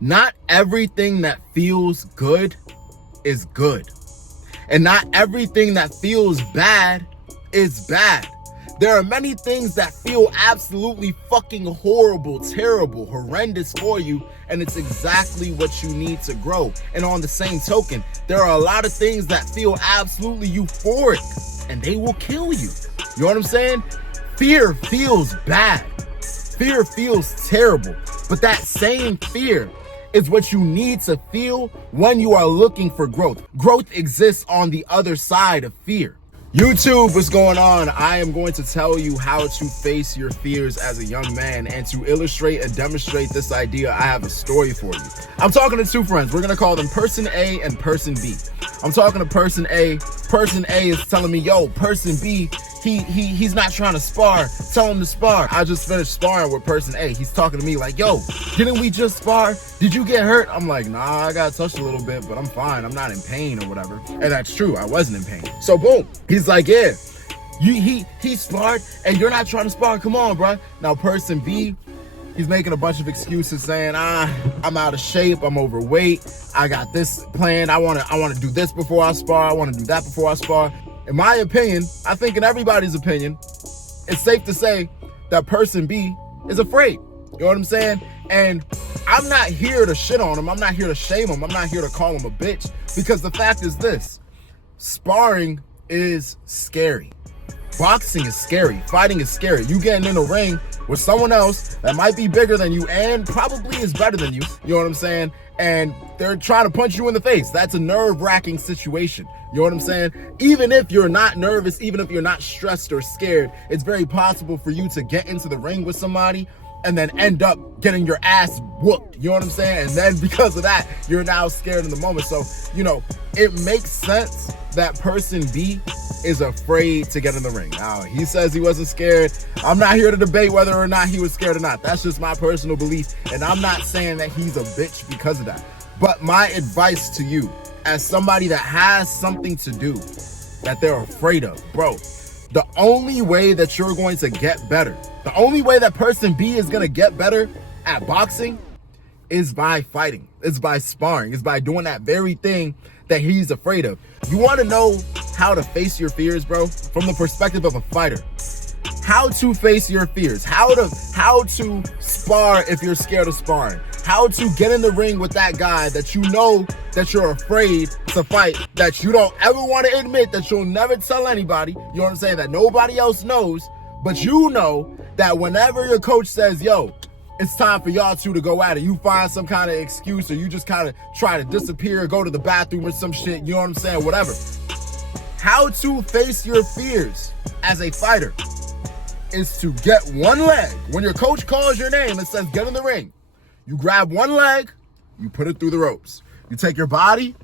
Not everything that feels good is good. And not everything that feels bad is bad. There are many things that feel absolutely fucking horrible, terrible, horrendous for you, and it's exactly what you need to grow. And on the same token, there are a lot of things that feel absolutely euphoric, and they will kill you. You know what I'm saying? Fear feels bad. Fear feels terrible. But that same fear is what you need to feel when you are looking for growth. Growth exists on the other side of fear. YouTube, what's going on? I am going to tell you how to face your fears as a young man, and to illustrate and demonstrate this idea, I have a story for you. I'm talking to two friends. We're going to call them Person A and Person B. I'm talking to Person A. Person A is telling me, yo, Person B, he's not trying to spar. Tell him to spar. I just finished sparring with Person A. He's talking to me like, yo, didn't we just spar? Did you get hurt? I'm like, nah, I got touched a little bit, but I'm fine. I'm not in pain or whatever. And that's true. I wasn't in pain. So boom. He's like, yeah, he sparred and you're not trying to spar. Come on, bro. Now Person B, he's making a bunch of excuses saying, I'm out of shape. I'm overweight. I got this plan. I want to do this before I spar. I want to do that before I spar. In my opinion, I think in everybody's opinion, it's safe to say that Person B is afraid. You know what I'm saying? And I'm not here to shit on him. I'm not here to shame him. I'm not here to call him a bitch, because the fact is this: sparring is scary. Boxing is scary. Fighting is scary. You getting in a ring with someone else that might be bigger than you and probably is better than you. You know what I'm saying? And they're trying to punch you in the face. That's a nerve-wracking situation. You know what I'm saying? Even if you're not nervous, even if you're not stressed or scared, it's very possible for you to get into the ring with somebody and then end up getting your ass whooped. You know what I'm saying? And then because of that, you're now scared in the moment. So, you know, it makes sense that Person B is afraid to get in the ring. Now, he says he wasn't scared. I'm not here to debate whether or not he was scared or not. That's just my personal belief. And I'm not saying that he's a bitch because of that. But my advice to you, as somebody that has something to do that they're afraid of, bro, the only way that you're going to get better, the only way that Person B is going to get better at boxing is by fighting. It's by sparring. It's by doing that very thing that he's afraid of. You want to know how to face your fears, bro? From the perspective of a fighter. How to face your fears. How to spar if you're scared of sparring. How to get in the ring with that guy that you know that you're afraid to fight, that you don't ever want to admit, that you'll never tell anybody. You know what I'm saying? That nobody else knows, but you know that whenever your coach says, yo, it's time for y'all two to go at it, you find some kind of excuse, or you just kind of try to disappear, go to the bathroom or some shit, you know what I'm saying? Whatever. How to face your fears as a fighter is to get one leg. When your coach calls your name and says, get in the ring, you grab one leg, you put it through the ropes. You take your body,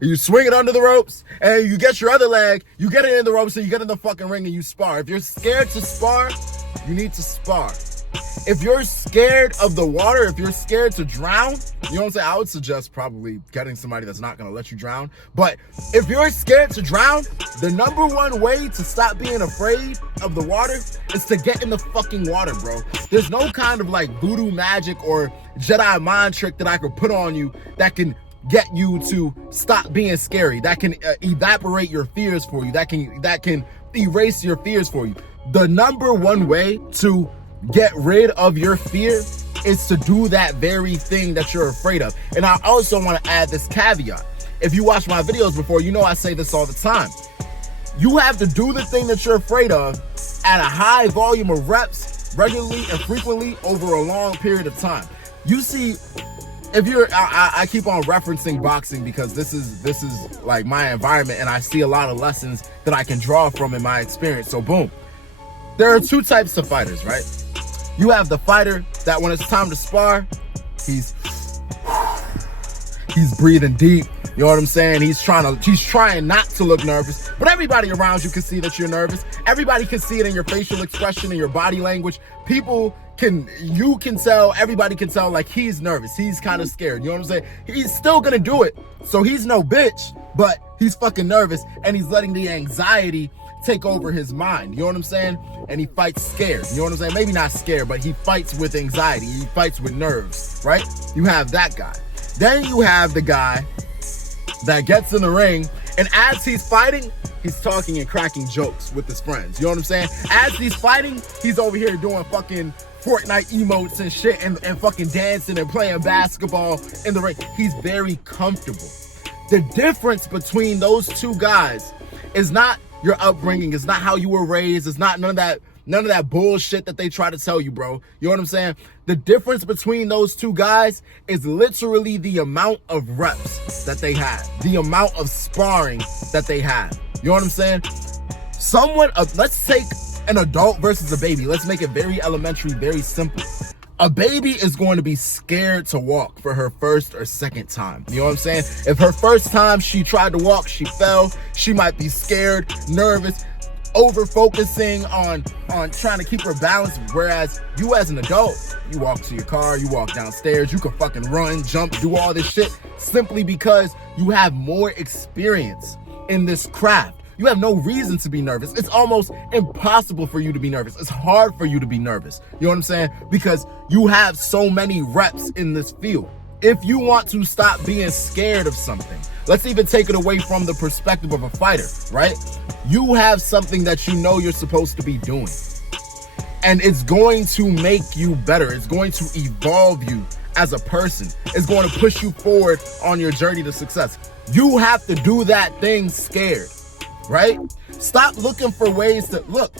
and you swing it under the ropes, and you get your other leg, you get it in the ropes, and you get in the fucking ring and you spar. If you're scared to spar, you need to spar. If you're scared of the water, if you're scared to drown, you know what I'm saying? I would suggest probably getting somebody that's not going to let you drown. But if you're scared to drown, the number one way to stop being afraid of the water is to get in the fucking water, bro. There's no kind of like voodoo magic or Jedi mind trick that I could put on you that can get you to stop being scary, that can evaporate your fears for you, that can erase your fears for you. The number one way to get rid of your fear is to do that very thing that you're afraid of. And I also want to add this caveat. If you watch my videos before, you know I say this all the time. You have to do the thing that you're afraid of at a high volume of reps, regularly and frequently over a long period of time. You see, if you're, I keep on referencing boxing because this is like my environment, and I see a lot of lessons that I can draw from in my experience. So boom, there are two types of fighters, right? You have the fighter that when it's time to spar, he's breathing deep. You know what I'm saying? He's trying not to look nervous, but everybody around you can see that you're nervous. Everybody can see it in your facial expression and your body language. You can tell, everybody can tell, like, he's nervous. He's kind of scared. You know what I'm saying? He's still gonna do it. So he's no bitch, but he's fucking nervous, and he's letting the anxiety take over his mind. You know what I'm saying? And he fights scared. You know what I'm saying? Maybe not scared, but he fights with anxiety. He fights with nerves, right? You have that guy. Then you have the guy that gets in the ring, and as he's fighting, he's talking and cracking jokes with his friends. You know what I'm saying? As he's fighting, he's over here doing fucking Fortnite emotes and shit and fucking dancing and playing basketball in the ring. He's very comfortable. The difference between those two guys is not your upbringing. It's not how you were raised. It's not none of that bullshit that they try to tell you, bro. You know what I'm saying? The difference between those two guys is literally the amount of reps that they have, the amount of sparring that they have. You know what I'm saying? Let's take an adult versus a baby. Let's make it very elementary, very simple. A baby is going to be scared to walk for her first or second time. You know what I'm saying? If her first time she tried to walk, she fell, she might be scared, nervous, over focusing on trying to keep her balance. Whereas you as an adult, you walk to your car, you walk downstairs, you can fucking run, jump, do all this shit simply because you have more experience in this craft. You have no reason to be nervous. It's almost impossible for you to be nervous. It's hard for you to be nervous. You know what I'm saying? Because you have so many reps in this field. If you want to stop being scared of something, let's even take it away from the perspective of a fighter, right? You have something that you know you're supposed to be doing. And it's going to make you better. It's going to evolve you as a person. It's going to push you forward on your journey to success. You have to do that thing scared. Right? Stop looking for ways to look.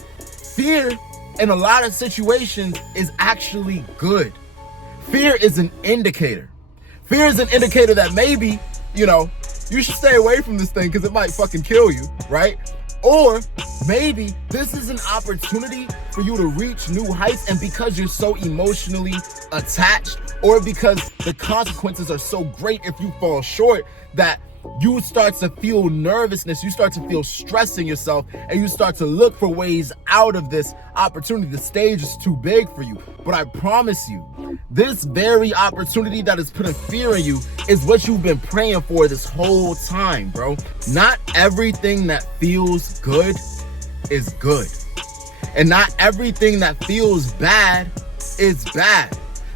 Fear in a lot of situations is actually good. Fear is an indicator. Fear is an indicator that maybe, you should stay away from this thing because it might fucking kill you, right? Or maybe this is an opportunity for you to reach new heights, and because you're so emotionally attached, or because the consequences are so great if you fall short, that you start to feel nervousness, you start to feel stress in yourself, and you start to look for ways out of this opportunity. The stage is too big for you. But I promise you, this very opportunity that is putting fear in you is what you've been praying for this whole time, bro. Not everything that feels good is good. And not everything that feels bad is bad.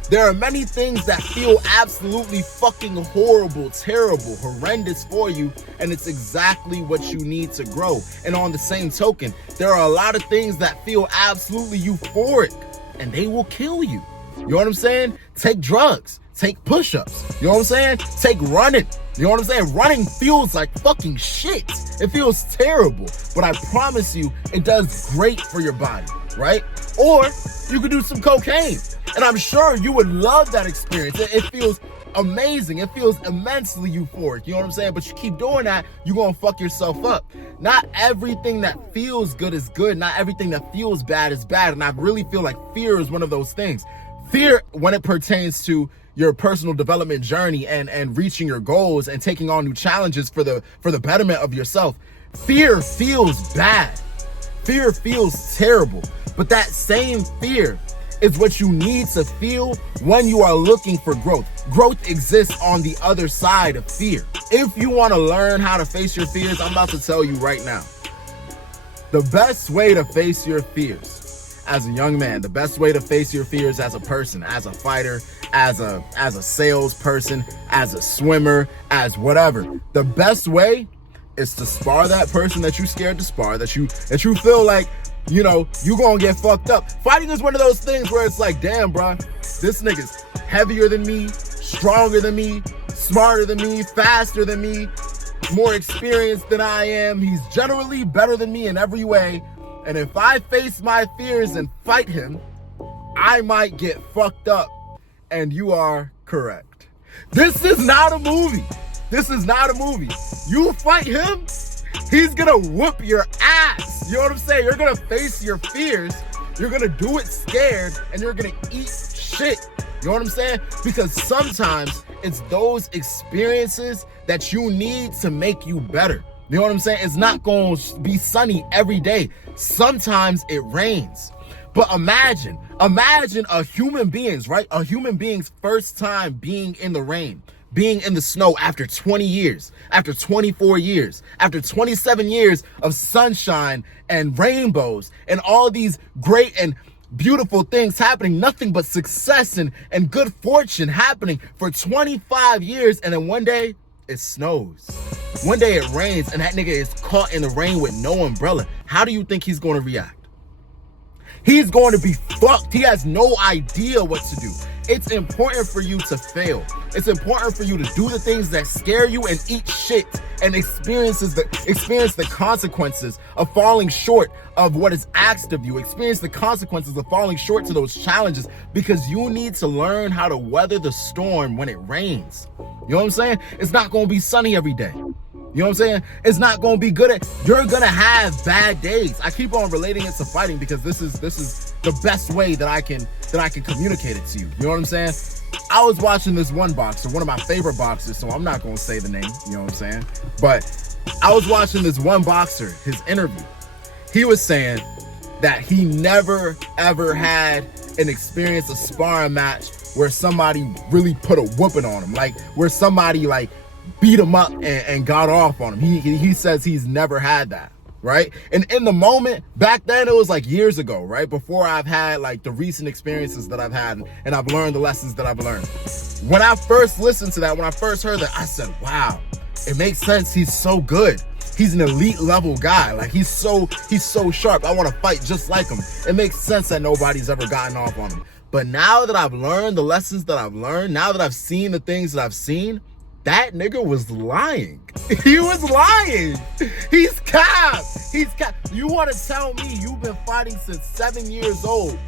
There are many things that feel absolutely fucking horrible, terrible, horrendous for you, and it's exactly what you need to grow. And on the same token, there are a lot of things that feel absolutely euphoric, and they will kill you. You know what I'm saying? Take drugs, take push-ups. You know what I'm saying? Take running. You know what I'm saying? Running feels like fucking shit. It feels terrible, but I promise you, it does great for your body, right? Or you could do some cocaine. And I'm sure you would love that experience. It feels amazing. It feels immensely euphoric. You know what I'm saying? But you keep doing that, you're going to fuck yourself up. Not everything that feels good is good. Not everything that feels bad is bad. And I really feel like fear is one of those things. Fear, when it pertains to your personal development journey and reaching your goals and taking on new challenges for the betterment of yourself, fear feels bad. Fear feels terrible. But that same fear is what you need to feel when you are looking for growth. Growth exists on the other side of fear. If you want to learn how to face your fears, I'm about to tell you right now. The best way to face your fears as a young man, the best way to face your fears as a person, as a fighter, as a salesperson, as a swimmer, as whatever. The best way is to spar that person that you're scared to spar, that you feel like, you gonna get fucked up. Fighting is one of those things where it's like, damn, bro, this nigga's heavier than me, stronger than me, smarter than me, faster than me, more experienced than I am. He's generally better than me in every way. And if I face my fears and fight him, I might get fucked up. And you are correct. This is not a movie. This is not a movie. You fight him, he's gonna whoop your ass. You know what I'm saying? You're gonna face your fears. You're gonna do it scared, and you're gonna eat shit. You know what I'm saying? Because sometimes it's those experiences that you need to make you better. You know what I'm saying? It's not gonna be sunny every day. Sometimes it rains. But imagine a human being's, right? A human being's first time being in the rain. being in the snow after 20 years, after 24 years, after 27 years of sunshine and rainbows and all these great and beautiful things happening, nothing but success and good fortune happening for 25 years, and then one day it snows. One day it rains and that nigga is caught in the rain with no umbrella. How do you think he's going to react? He's going to be fucked. He has no idea what to do. It's important for you to fail. It's important for you to do the things that scare you and eat shit and experience the consequences of falling short of what is asked of you. Experience the consequences of falling short to those challenges, because you need to learn how to weather the storm when it rains. You know what I'm saying? It's not going to be sunny every day. You know what I'm saying? It's not going to be good. You're going to have bad days. I keep on relating it to fighting because this is the best way that I can communicate it to you. You know what I'm saying? I was watching this one boxer, one of my favorite boxers, so I'm not going to say the name, you know what I'm saying? But I was watching this one boxer, his interview. He was saying that he never ever had an experience, a sparring match where somebody really put a whooping on him, like where somebody like beat him up and got off on him. He says he's never had that, right? And in the moment, back then, it was like years ago, right? Before I've had like the recent experiences that I've had and I've learned the lessons that I've learned. When I first listened to that, when I first heard that, I said, wow, it makes sense. He's so good. He's an elite level guy. Like he's so sharp. I want to fight just like him. It makes sense that nobody's ever gotten off on him. But now that I've learned the lessons that I've learned, now that I've seen the things that I've seen, that nigga was lying. He was lying. He's cap. He's cap. You want to tell me you've been fighting since 7 years old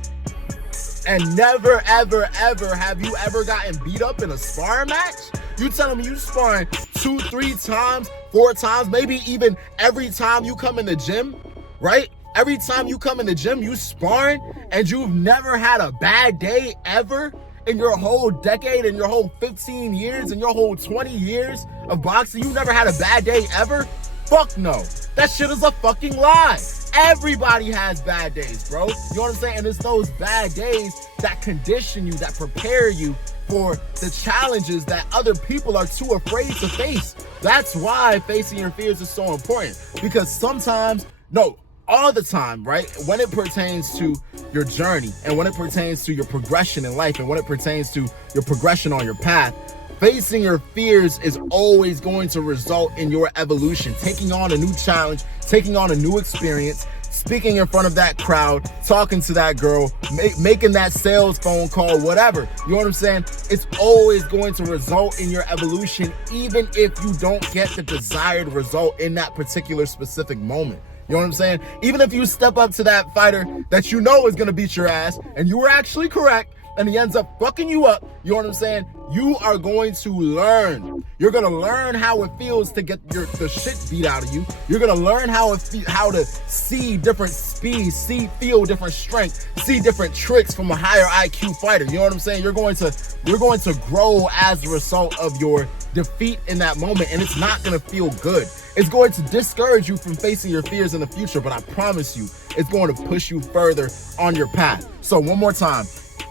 and never, ever, ever have you ever gotten beat up in a sparring match? You telling me you sparring 2, 3 times, 4 times, maybe even every time you come in the gym, right? Every time you come in the gym, you sparring, and you've never had a bad day ever in your whole decade, in your whole 15 years, in your whole 20 years of boxing. You never had a bad day ever? Fuck no. That shit is a fucking lie. Everybody has bad days, bro. You know what I'm saying? And it's those bad days that condition you, that prepare you for the challenges that other people are too afraid to face. That's why facing your fears is so important. Because sometimes, no, all the time, right? When it pertains to your journey and when it pertains to your progression in life and when it pertains to your progression on your path, facing your fears is always going to result in your evolution, taking on a new challenge, taking on a new experience, speaking in front of that crowd, talking to that girl, making that sales phone call, whatever. You know what I'm saying? It's always going to result in your evolution, even if you don't get the desired result in that particular specific moment. You know what I'm saying? Even if you step up to that fighter that you know is going to beat your ass and you were actually correct and he ends up fucking you up, you know what I'm saying? You are going to learn. You're going to learn how it feels to get the shit beat out of you. You're going to learn how to see different speeds, feel different strength, see different tricks from a higher IQ fighter. You know what I'm saying? You're going to grow as a result of your defeat in that moment, and it's not going to feel good. It's going to discourage you from facing your fears in the future, but I promise you, it's going to push you further on your path. So one more time,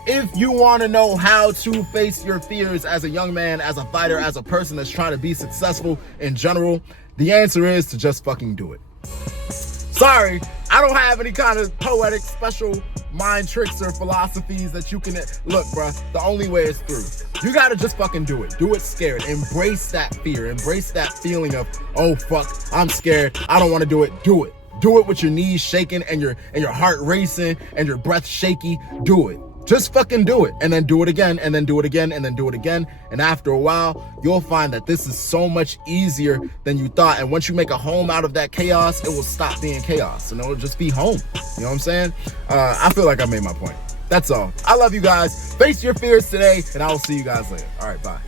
if you want to know how to face your fears as a young man, as a fighter, as a person that's trying to be successful in general, the answer is to just fucking do it. Sorry, I don't have any kind of poetic special mind tricks or philosophies that you can look, bruh. The only way is through. You gotta just fucking do it. Do it scared. Embrace that fear. Embrace that feeling of, oh fuck, I'm scared. I don't want to do it. Do it. Do it with your knees shaking and your heart racing and your breath shaky. Do it. Just fucking do it, and then do it again, and then do it again, and then do it again. And after a while, you'll find that this is so much easier than you thought. And once you make a home out of that chaos, it will stop being chaos, and it'll just be home. You know what I'm saying? I feel like I made my point. That's all. I love you guys. Face your fears today, and I will see you guys later. All right, bye.